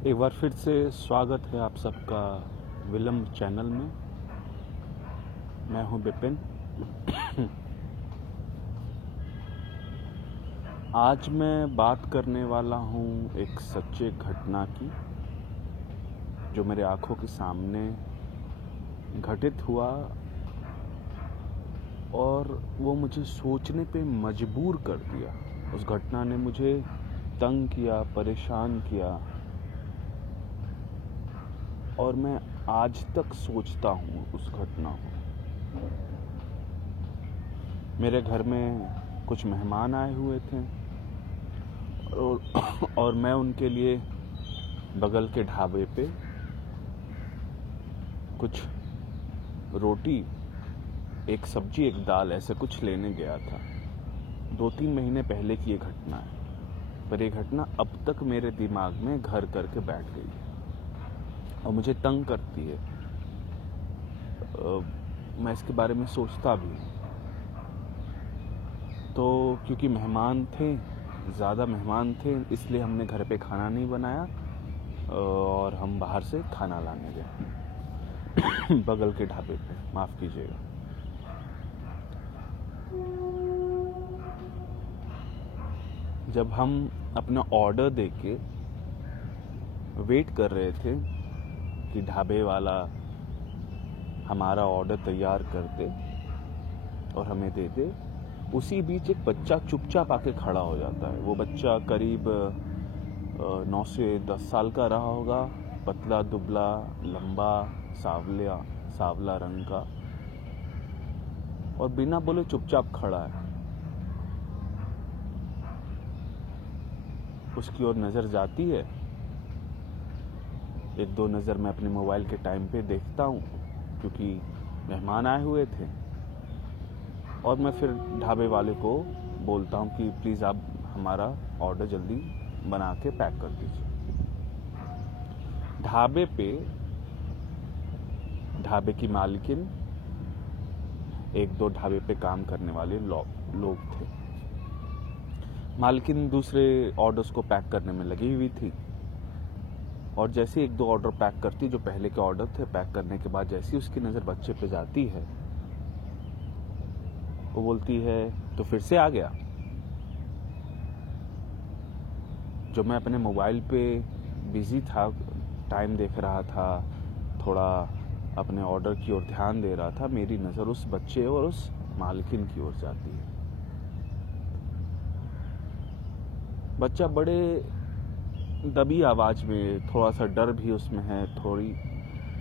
एक बार फिर से स्वागत है आप सबका विलम्ब चैनल में। मैं हूं विपिन। आज मैं बात करने वाला हूं एक सच्चे घटना की, जो मेरे आंखों के सामने घटित हुआ और वो मुझे सोचने पे मजबूर कर दिया। उस घटना ने मुझे तंग किया, परेशान किया और मैं आज तक सोचता हूँ उस घटना को। मेरे घर में कुछ मेहमान आए हुए थे और मैं उनके लिए बगल के ढाबे पे कुछ रोटी, एक सब्जी, एक दाल, ऐसे कुछ लेने गया था। 2-3 महीने पहले की ये घटना है, पर ये घटना अब तक मेरे दिमाग में घर करके बैठ गई है और मुझे तंग करती है। मैं इसके बारे में सोचता भी हूँ। तो क्योंकि मेहमान थे, ज़्यादा मेहमान थे, इसलिए हमने घर पे खाना नहीं बनाया और हम बाहर से खाना लाने गए बगल के ढाबे पे। माफ़ कीजिएगा। जब हम अपना ऑर्डर देके वेट कर रहे थे कि ढाबे वाला हमारा ऑर्डर तैयार कर दे और हमें दे दे, उसी बीच एक बच्चा चुपचाप आके खड़ा हो जाता है। वो बच्चा करीब 9 से 10 साल का रहा होगा, पतला दुबला, लंबा, सावला रंग का, और बिना बोले चुपचाप खड़ा है। उसकी ओर नज़र जाती है, 1-2 नज़र मैं अपने मोबाइल के टाइम पे देखता हूँ क्योंकि मेहमान आए हुए थे, और मैं फिर ढाबे वाले को बोलता हूँ कि प्लीज़ आप हमारा ऑर्डर जल्दी बना के पैक कर दीजिए। ढाबे की मालकिन, 1-2 ढाबे पे काम करने वाले लोग थे। मालकिन दूसरे ऑर्डर्स को पैक करने में लगी हुई थी, और जैसे 1-2 ऑर्डर पैक करती, जो पहले के ऑर्डर थे, पैक करने के बाद जैसे उसकी नज़र बच्चे पे जाती है, वो बोलती है, तो फिर से आ गया। जो मैं अपने मोबाइल पे बिजी था, टाइम देख रहा था, थोड़ा अपने ऑर्डर की ओर ध्यान दे रहा था, मेरी नज़र उस बच्चे और उस मालकिन की ओर जाती है। बच्चा बड़े दबी आवाज़ में, थोड़ा सा डर भी उसमें है, थोड़ी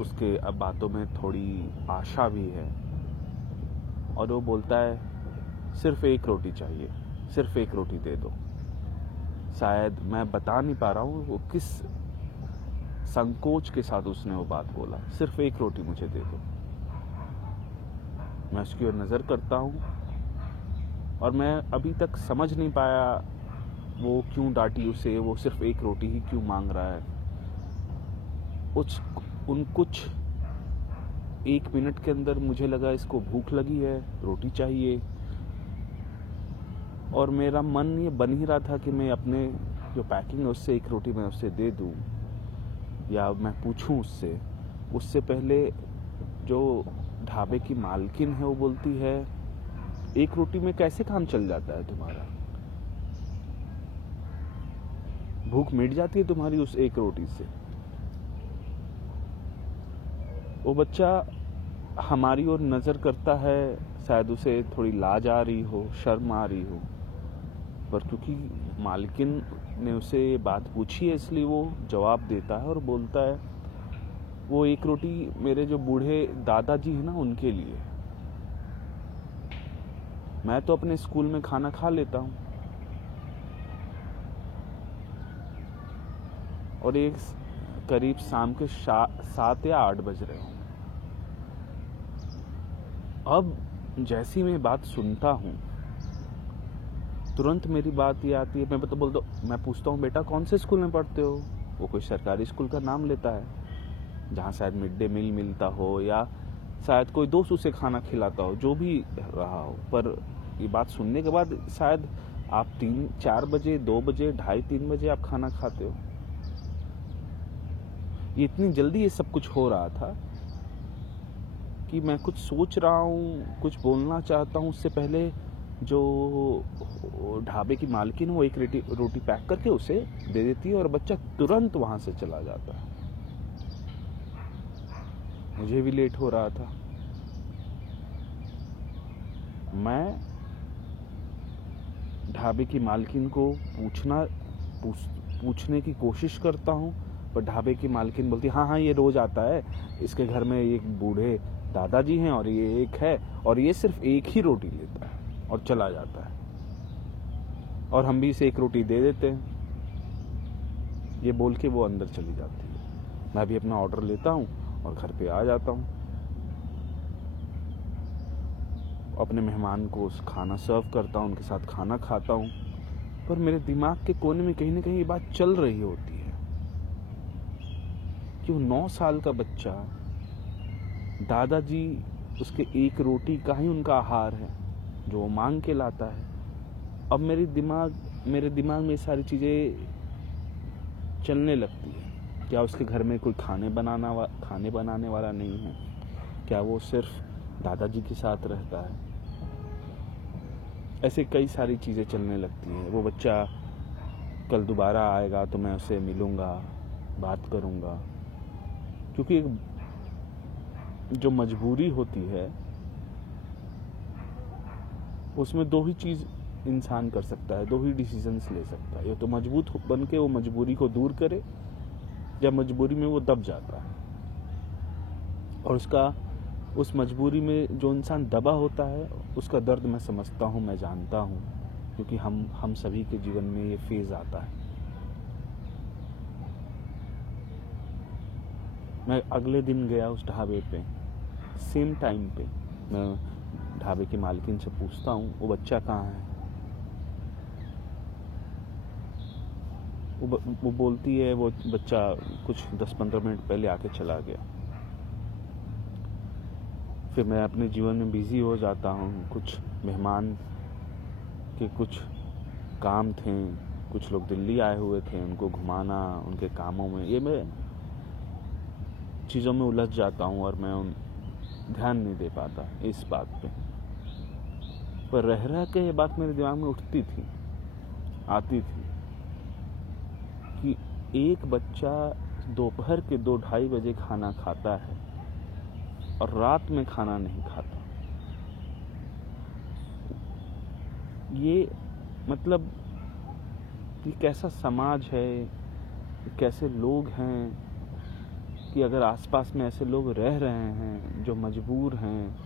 उसके बातों में थोड़ी आशा भी है, और वो बोलता है, सिर्फ एक रोटी चाहिए, सिर्फ एक रोटी दे दो। शायद मैं बता नहीं पा रहा हूँ वो किस संकोच के साथ उसने वो बात बोला, सिर्फ एक रोटी मुझे दे दो। मैं उसकी ओर नज़र करता हूँ और मैं अभी तक समझ नहीं पाया वो क्यों डांटी उसे, वो सिर्फ एक रोटी ही क्यों मांग रहा है। कुछ 1 मिनट के अंदर मुझे लगा इसको भूख लगी है, रोटी चाहिए, और मेरा मन ये बन ही रहा था कि मैं अपने जो पैकिंग है उससे एक रोटी मैं उससे दे दूं, या मैं पूछूं उससे पहले जो ढाबे की मालकिन है वो बोलती है, एक रोटी में कैसे काम चल जाता है तुम्हारा? भूख मिट जाती है तुम्हारी उस एक रोटी से? वो बच्चा हमारी ओर नज़र करता है, शायद उसे थोड़ी लाज आ रही हो, शर्म आ रही हो, पर क्योंकि मालकिन ने उसे ये बात पूछी है इसलिए वो जवाब देता है और बोलता है, वो एक रोटी मेरे जो बूढ़े दादाजी हैं ना, उनके लिए। मैं तो अपने स्कूल में खाना खा लेता हूँ, और एक करीब शाम के 7 या 8 बज रहे हों। अब जैसी मैं बात सुनता हूँ, तुरंत मेरी बात ये आती है, मैं पूछता हूँ, बेटा कौन से स्कूल में पढ़ते हो? वो कोई सरकारी स्कूल का नाम लेता है, जहाँ शायद मिड डे मील मिलता हो, या शायद कोई दोस्त उसे खाना खिलाता हो, जो भी रहा हो। पर ये बात सुनने के बाद शायद आप 3-4 बजे, 2 बजे, 2:30-3 बजे आप खाना खाते हो। ये इतनी जल्दी ये सब कुछ हो रहा था कि मैं कुछ सोच रहा हूँ, कुछ बोलना चाहता हूँ, उससे पहले जो ढाबे की मालकिन है वो एक रोटी पैक करके उसे दे देती है और बच्चा तुरंत वहाँ से चला जाता है। मुझे भी लेट हो रहा था। मैं ढाबे की मालकिन को पूछने की कोशिश करता हूँ, पर ढाबे की मालकिन बोलती हाँ हाँ ये रोज आता है, इसके घर में एक बूढ़े दादाजी हैं और ये एक है और ये सिर्फ एक ही रोटी लेता है और चला जाता है और हम भी इसे एक रोटी दे देते हैं। ये बोल के वो अंदर चली जाती है। मैं भी अपना ऑर्डर लेता हूँ और घर पे आ जाता हूँ, अपने मेहमान को खाना सर्व करता हूँ, उनके साथ खाना खाता हूँ, पर मेरे दिमाग के कोने में कहीं ना कहीं ये बात चल रही होती है कि वो 9 साल का बच्चा, दादाजी उसके एक रोटी का ही उनका आहार है जो वो मांग के लाता है। अब मेरे दिमाग में ये सारी चीज़ें चलने लगती है। क्या उसके घर में कोई खाने बनाने वाला नहीं है? क्या वो सिर्फ दादाजी के साथ रहता है? ऐसे कई सारी चीज़ें चलने लगती हैं। वो बच्चा कल दोबारा आएगा तो मैं उससे मिलूँगा, बात करूँगा, क्योंकि जो मजबूरी होती है उसमें 2 ही चीज़ इंसान कर सकता है, 2 ही डिसीजंस ले सकता है। या तो मजबूत बन के वो मजबूरी को दूर करे या मजबूरी में वो दब जाता है। और उस मजबूरी में जो इंसान दबा होता है उसका दर्द मैं समझता हूँ, मैं जानता हूँ, क्योंकि हम सभी के जीवन में ये फेज आता है। मैं अगले दिन गया उस ढाबे पे, सेम टाइम पे। मैं ढाबे की मालकिन से पूछता हूँ वो बच्चा कहाँ है। वो बोलती है वो बच्चा कुछ 10-15 मिनट पहले आके चला गया। फिर मैं अपने जीवन में बिजी हो जाता हूँ। कुछ मेहमान के कुछ काम थे, कुछ लोग दिल्ली आए हुए थे, उनको घुमाना, उनके कामों में, ये मैं चीज़ों में उलझ जाता हूँ और मैं ध्यान नहीं दे पाता इस बात पे। पर रह के ये बात मेरे दिमाग में उठती थी, आती थी कि एक बच्चा दोपहर के 2-2:30 बजे खाना खाता है और रात में खाना नहीं खाता। ये मतलब ये कैसा समाज है, कैसे लोग हैं कि अगर आसपास में ऐसे लोग रह रहे हैं जो मजबूर हैं।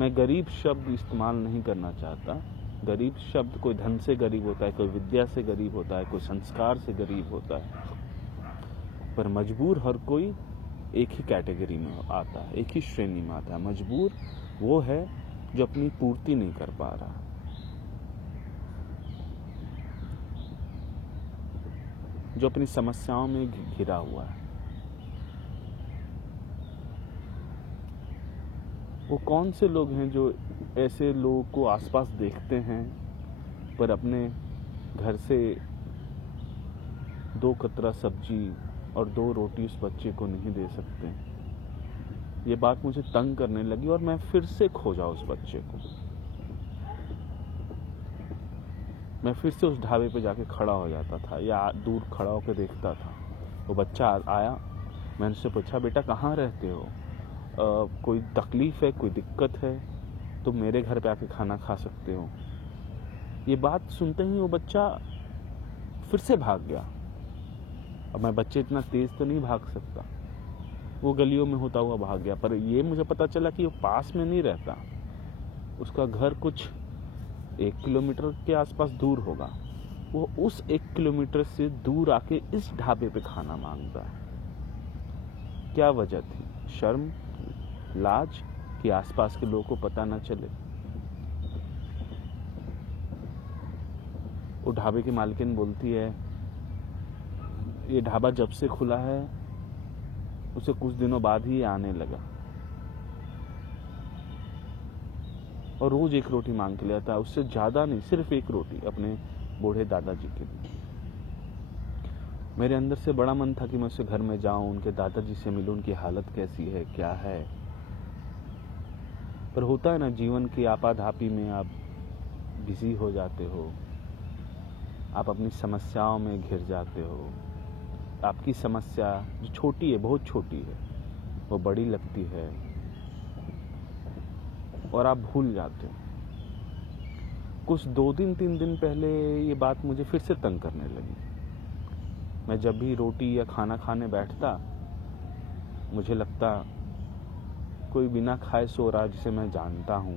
मैं गरीब शब्द इस्तेमाल नहीं करना चाहता। गरीब शब्द, कोई धन से गरीब होता है, कोई विद्या से गरीब होता है, कोई संस्कार से गरीब होता है, पर मजबूर हर कोई एक ही कैटेगरी में आता है, एक ही श्रेणी में आता है। मजबूर वो है जो अपनी पूर्ति नहीं कर पा रहा, जो अपनी समस्याओं में घिरा हुआ है। वो कौन से लोग हैं जो ऐसे लोगों को आसपास देखते हैं पर अपने घर से 2 कतरा सब्जी और 2 रोटी उस बच्चे को नहीं दे सकते? ये बात मुझे तंग करने लगी और मैं फिर से खोजा उस बच्चे को। मैं फिर से उस ढाबे पे जाके खड़ा हो जाता था या दूर खड़ा होकर देखता था। वो बच्चा आया, मैंने उससे पूछा बेटा कहाँ रहते हो, कोई तकलीफ है, कोई दिक्कत है तो मेरे घर पे आके खाना खा सकते हो। ये बात सुनते ही वो बच्चा फिर से भाग गया। अब मैं बच्चे इतना तेज तो नहीं भाग सकता, वो गलियों में होता हुआ भाग गया। पर ये मुझे पता चला कि वो पास में नहीं रहता, उसका घर कुछ 1 किलोमीटर के आसपास दूर होगा। वो उस 1 किलोमीटर से दूर आके इस ढाबे पे खाना मांगता है। क्या वजह थी? शर्म, लाज, कि आसपास के लोगों को पता ना चले? वो ढाबे की मालकिन बोलती है ये ढाबा जब से खुला है उसे कुछ दिनों बाद ही आने लगा और रोज 1 रोटी मांग के लाता है, उससे ज्यादा नहीं, सिर्फ 1 रोटी अपने बूढ़े दादाजी के लिए। मेरे अंदर से बड़ा मन था कि मैं उसके घर में जाऊं, उनके दादाजी से मिलूं, उनकी हालत कैसी है, क्या है। पर होता है ना, जीवन की आपाधापी में आप बिजी हो जाते हो, आप अपनी समस्याओं में घिर जाते हो। आपकी समस्या जो छोटी है, बहुत छोटी है, वो बड़ी लगती है और आप भूल जाते हो। कुछ 2-3 दिन पहले ये बात मुझे फिर से तंग करने लगी। मैं जब भी रोटी या खाना खाने बैठता, मुझे लगता कोई बिना खाए सो रहा जिसे मैं जानता हूँ,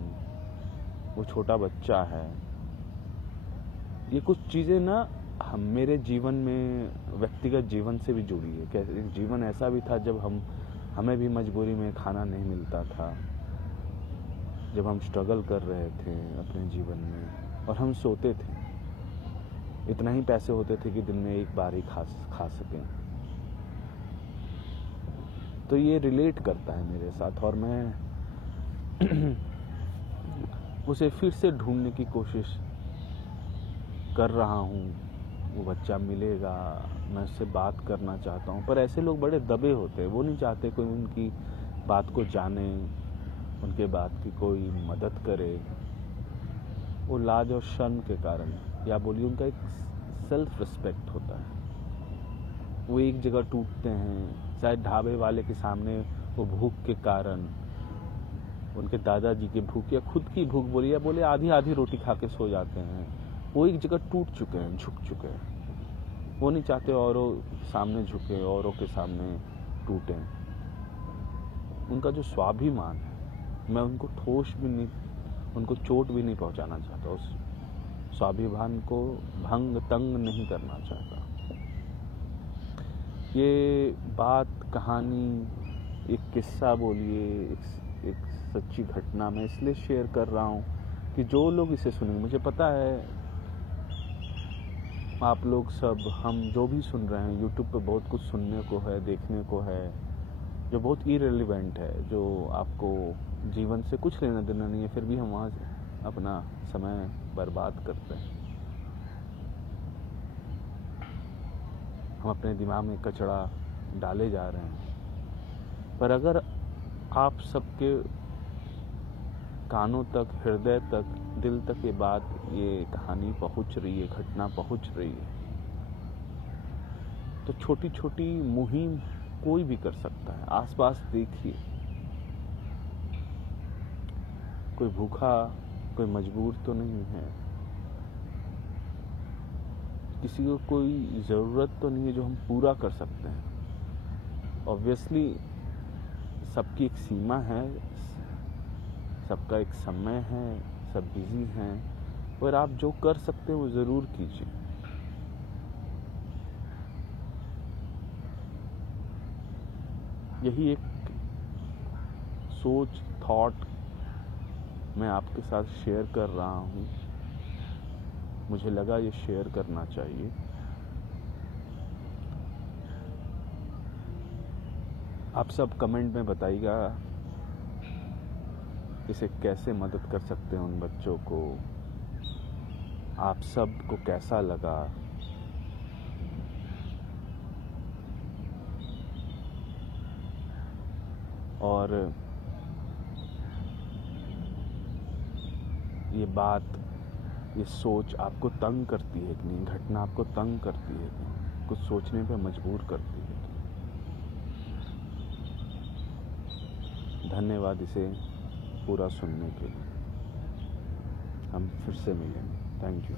वो छोटा बच्चा है। ये कुछ चीज़ें ना हम मेरे जीवन में, व्यक्तिगत जीवन से भी जुड़ी है। कैसे जीवन ऐसा भी था जब हमें भी मजबूरी में खाना नहीं मिलता था, जब हम स्ट्रगल कर रहे थे अपने जीवन में और हम सोते थे। इतना ही पैसे होते थे कि दिन में एक बार ही खा सकें। तो ये रिलेट करता है मेरे साथ और मैं उसे फिर से ढूंढने की कोशिश कर रहा हूँ। वो बच्चा मिलेगा, मैं उससे बात करना चाहता हूँ, पर ऐसे लोग बड़े दबे होते हैं। वो नहीं चाहते कोई उनकी बात को जाने, उनके बात की कोई मदद करे। वो लाज और शर्म के कारण, या बोलिए उनका एक सेल्फ रिस्पेक्ट होता है, वो एक जगह टूटते हैं। शायद ढाबे वाले के सामने वो भूख के कारण, उनके दादाजी की भूख या खुद की भूख बोलिए, या बोले आधी आधी रोटी खा के सो जाते हैं। वो एक जगह टूट चुके हैं, झुक चुके हैं। वो नहीं चाहते औरों सामने झुके, औरों के सामने टूटें। उनका जो स्वाभिमान है, मैं उनको उनको चोट भी नहीं पहुंचाना चाहता, उस स्वाभिमान को भंग तंग नहीं करना चाहता। ये बात, कहानी, एक किस्सा बोलिए, एक सच्ची घटना मैं इसलिए शेयर कर रहा हूँ कि जो लोग इसे सुनेंगे, मुझे पता है आप लोग सब, हम जो भी सुन रहे हैं, यूट्यूब पे बहुत कुछ सुनने को है, देखने को है, जो बहुत इरेलीवेंट है, जो आपको जीवन से कुछ लेना देना नहीं है, फिर भी हम वहाँ अपना समय बर्बाद करते हैं। हम अपने दिमाग में कचरा डाले जा रहे हैं। पर अगर आप सबके कानों तक, हृदय तक, दिल तक ये बात, ये कहानी पहुंच रही है, घटना पहुंच रही है, तो छोटी छोटी मुहिम कोई भी कर सकता है। आसपास देखिए, कोई भूखा, कोई मजबूर तो नहीं है, किसी को कोई ज़रूरत तो नहीं है जो हम पूरा कर सकते हैं। ऑब्वियसली सबकी एक सीमा है, सबका एक समय है, सब बिजी हैं, पर आप जो कर सकते हैं वो ज़रूर कीजिए। यही एक सोच, थॉट मैं आपके साथ शेयर कर रहा हूँ। मुझे लगा ये शेयर करना चाहिए। आप सब कमेंट में बताइएगा इसे कैसे मदद कर सकते हैं उन बच्चों को, आप सब को कैसा लगा। और ये बात, ये सोच आपको तंग करती है कि नहीं, घटना आपको तंग करती है कि नहीं, कुछ सोचने पे मजबूर करती है कि नहीं। धन्यवाद इसे पूरा सुनने के लिए। हम फिर से मिलेंगे। Thank you.